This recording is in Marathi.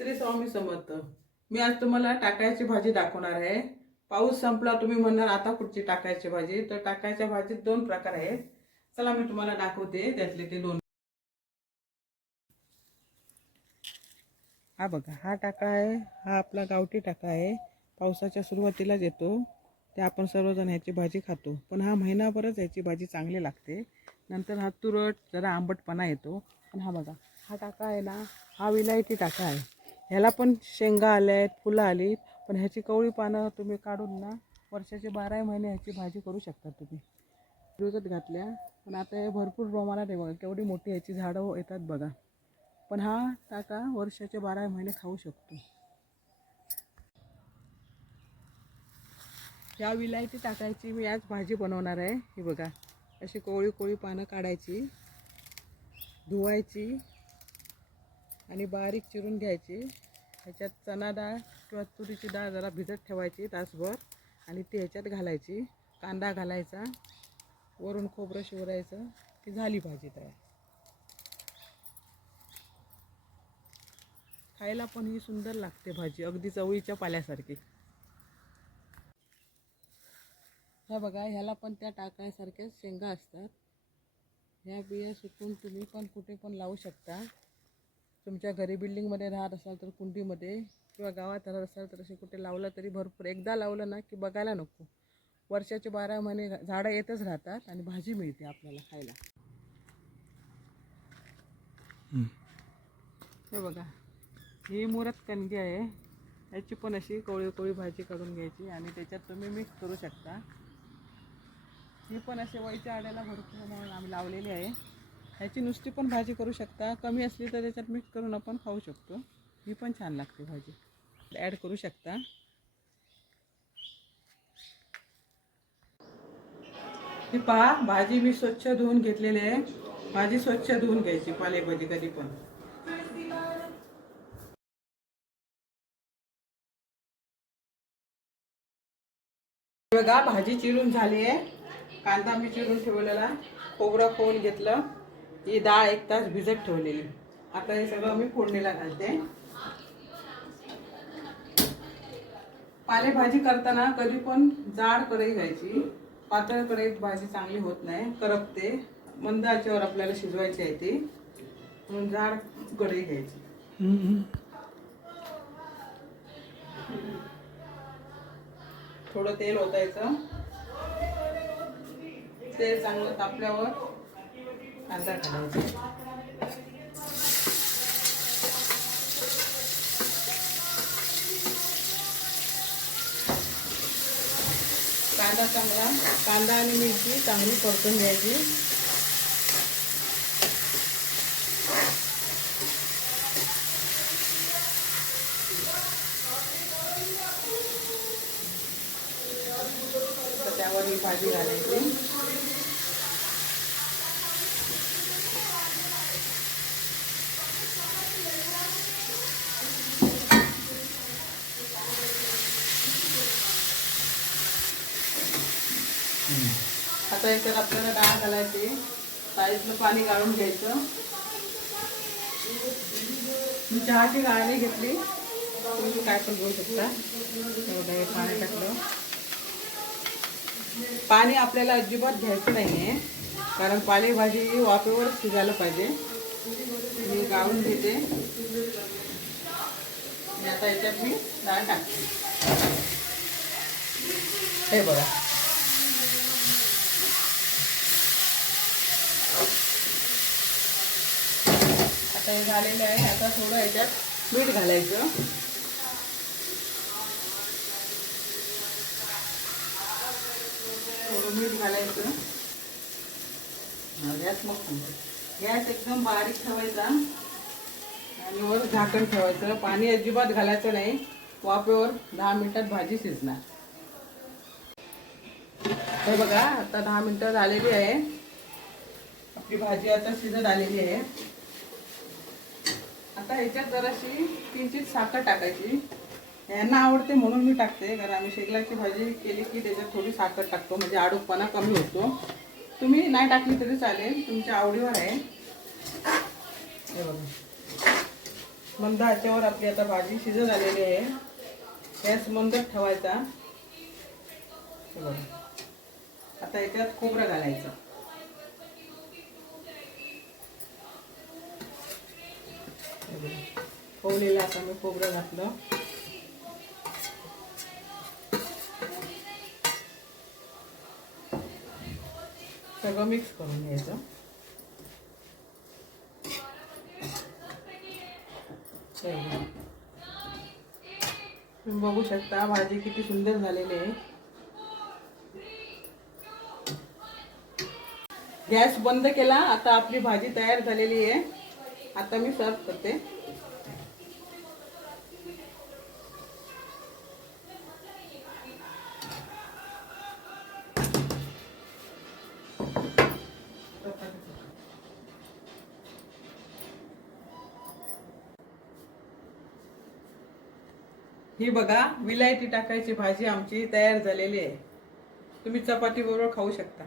श्री स्वामी समर्थ मी आज तुम्हाला टाकायची भाजी दाखवणार आहे. पाऊस संपला तुम्ही म्हणणार आता कुठची टाकायची भाजी. तर टाकायच्या भाजीत दोन प्रकार आहेत. चला मी तुम्हाला दाखवते त्यातले ते दोन. हा बघा हा टाका आहे हा आपला गावठी टाका आहे. पावसाच्या सुरुवातीलाच येतो. ते आपण सर्वजण ह्याची भाजी खातो. पण हा महिनाभरच ह्याची भाजी चांगली लागते. नंतर हा तुरट जरा आंबटपणा येतो. पण हा बघा हा टाका आहे ना हा विलायती टाका आहे. ह्याला पण शेंगा आल्या आहेत फुलं आली पण ह्याची कवळी पानं तुम्ही काढून ना वर्षाचे बाराही महिने ह्याची भाजी करू शकता तुम्ही. विकत घातल्या. पण आता हे भरपूर प्रमाणात आहे बघा केवढी मोठी ह्याची झाडं येतात बघा. पण हा टाका वर्षाचे बारा महिने खाऊ शकतो. या विलायती टाकायची मी आज भाजी बनवणार आहे. ही बघा अशी कोवळी कोवळी पानं काढायची धुवायची. आणि बारीक चिरून घ्यायची. ह्याच्यात चणा डाळ किंवा तुरीची डाळ जरा भिजत ठेवायची तासभर आणि ती ह्याच्यात घालायची. कांदा घालायचा वरून खोबरं शिवरायचं की झाली भाजी तयार. खायला पण ही सुंदर लागते भाजी अगदी चवळीच्या पाल्यासारखी. ह्या बघा ह्याला पण त्या टाकण्यासारख्याच शेंगा असतात. ह्या बिया सुकून तुम्ही पण कुठे पण लावू शकता. तुमच्या घरी बिल्डिंगमध्ये राहत असाल तर कुंडीमध्ये किंवा गावात राहत असाल तर असे कुठे लावलं तरी भरपूर. एकदा लावलं ना की बघायला नको. वर्षाचे बारा महिने झाडं येतच राहतात आणि भाजी मिळते आपल्याला खायला. हे बघा. ही मुरत कणगी आहे. याची पण अशी कोळी कोळी भाजी करून घ्यायची आणि त्याच्यात तुम्ही मिक्स करू शकता. ही पण असे वळीच्या आड्याला भरपूर म्हणून आम्ही लावलेली आहे. ह्याची नुसती पण भाजी करू शकता. कमी असली तर त्याच्यात मिक्स करून आपण खाऊ शकतो. ही पण छान लागते भाजी. ॲड करू शकता. ही पहा भाजी मी स्वच्छ धुवून घेतलेली आहे. भाजी स्वच्छ धुवून घ्यायची पालेभाजी कधी पण. बघा भाजी चिरून झाली आहे. कांदा मी चिरून ठेवलेला. खोबरं खोवून घेतलं. ही डाळ एक तास भिजत ठेवलेली. आता हे सगळं मी फोडणीला घालते. पालेभाजी करताना कधी पण जाड कढई घ्यायची. पातळ कढईत भाजी चांगली होत नाही करपते. मंद आचेवर आपल्याला शिजवायची आहे ती. म्हणून जाड कढई घ्यायची. थोडं तेल ओतायचं. तेल चांगलं तापल्यावर कांदा घालायचा कांदा चांगला कांदा आणि मिरची चांगली परतून घ्यायची. तर त्यावर ही भाजी घालायची. आता याच्यात आपल्याला डाळ घालायची साईजनं पाणी गाळून घ्यायचं. मी चहाची गाळणी घेतली. तुम्ही काय पण घेऊ शकता. एवढं हे पाणी टाकलं. पाणी आपल्याला अजिबात घ्यायचं नाही आहे कारण पालेभाजी वाफेवर शिजायला पाहिजे. मी गाळून घेते. आता याच्यात मी डाळ टाकते. हे बघा. आता हे झालेलं आहे. आता थोडं याच्यात मीठ घालायचं. थोडं मीठ घालायचं. गॅस मग गॅस एकदम बारीक ठेवायचा. आणि वर झाकण ठेवायचं. पाणी अजिबात घालायचं नाही. वाफेवर दहा मिनिटात भाजी शिजणार. हे बघा आता दहा मिनिटं झालेली आहे. आपली भाजी आता शिजत आलेली आहे. आता ह्याच्यात जराशी किंचित साखर टाकायची. यांना आवडते म्हणून मी टाकते. कारण आम्ही शेगलाची भाजी केली की त्याच्यात थोडी साखर टाकतो. म्हणजे आडूपणा कमी होतो. तुम्ही नाही टाकली तरी चालेल. तुमच्या आवडीवर आहे. हे बघा. मंद ह्याच्यावर आपली आता भाजी शिजत आलेली आहे. गॅस मंदच ठेवायचा. हे बघा. आता याच्यात खोबरं घालायचं. खोवलेलं आता मी खोबरं घातलं. सगळं मिक्स करून घ्यायचं. तुम्ही बघू शकता भाजी किती सुंदर झालेली आहे. गॅस बंद केला आता आपली भाजी तयार झालेली आहे. आता मी सर्व करते. ही बघा विलायती टाकायची भाजी आमची तयार झालेली आहे. तुम्ही चपाती बरोबर खाऊ शकता.